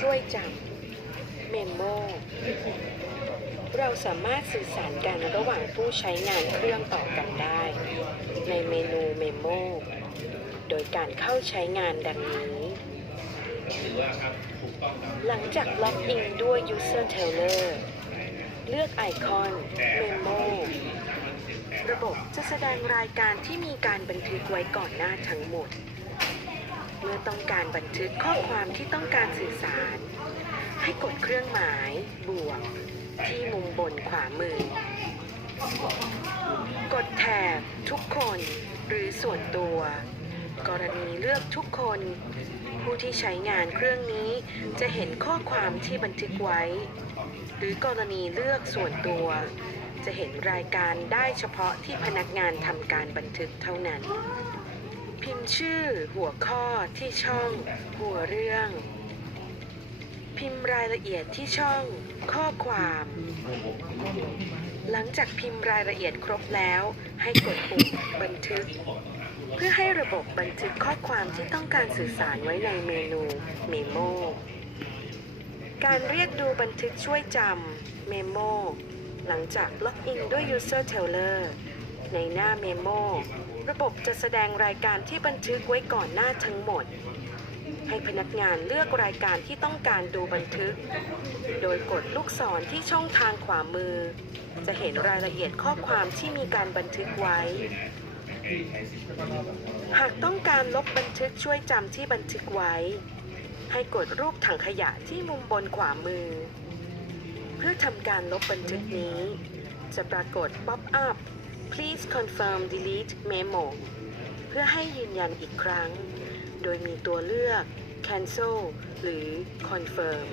ช่วยจำ Memo เราสามารถสื่อสารกันระหว่างผู้ใช้งานเครื่องต่อกันได้ ในเมนู Memo โดยการเข้าใช้งานดังนี้ หลังจากล็อกอินด้วย User Teller เลือกไอคอน Memo ระบบจะแสดงรายการที่มีการบันทึกไว้ก่อนหน้าทั้งหมด เมื่อต้องการบันทึกข้อความที่ต้องการสื่อสาร ให้กดเครื่องหมายบวก ที่มุมบนขวามือ กดแถบทุกคน หรือส่วนตัว กรณีเลือกทุกคน ผู้ที่ใช้งานเครื่องนี้จะเห็นข้อความที่บันทึกไว้ หรือกรณีเลือกส่วนตัว จะเห็นรายการได้เฉพาะที่พนักงานทำการบันทึกเท่านั้น พิมพ์ชื่อหัวข้อที่ช่อง หัวเรื่อง พิมพ์รายละเอียดที่ช่อง ข้อความ หลังจากพิมพ์รายละเอียดครบแล้ว ให้กดปุ่มบันทึก เพื่อให้ระบบบันทึกข้อความที่ต้องการสื่อสารไว้ในเมนู Memo การเรียกดูบันทึกช่วยจำ Memo หลังจากล็อกอินด้วย User Teller ในหน้า Memo ระบบจะแสดงรายการที่บันทึกไว้ก่อนหน้าทั้งหมด ให้พนักงานเลือกรายการที่ต้องการดูบันทึก โดยกดลูกศรที่ช่องทางขวามือ จะเห็นรายละเอียดข้อความที่มีการบันทึกไว้ หากต้องการลบบันทึกช่วยจำที่บันทึกไว้ ให้กดรูปถังขยะที่มุมบนขวามือ เพื่อทำการลบบันทึกนี้ จะปรากฏป๊อปอัพ please confirm delete memo เพื่อให้ยืนยันอีกครั้ง โดยมีตัวเลือก cancel หรือ confirm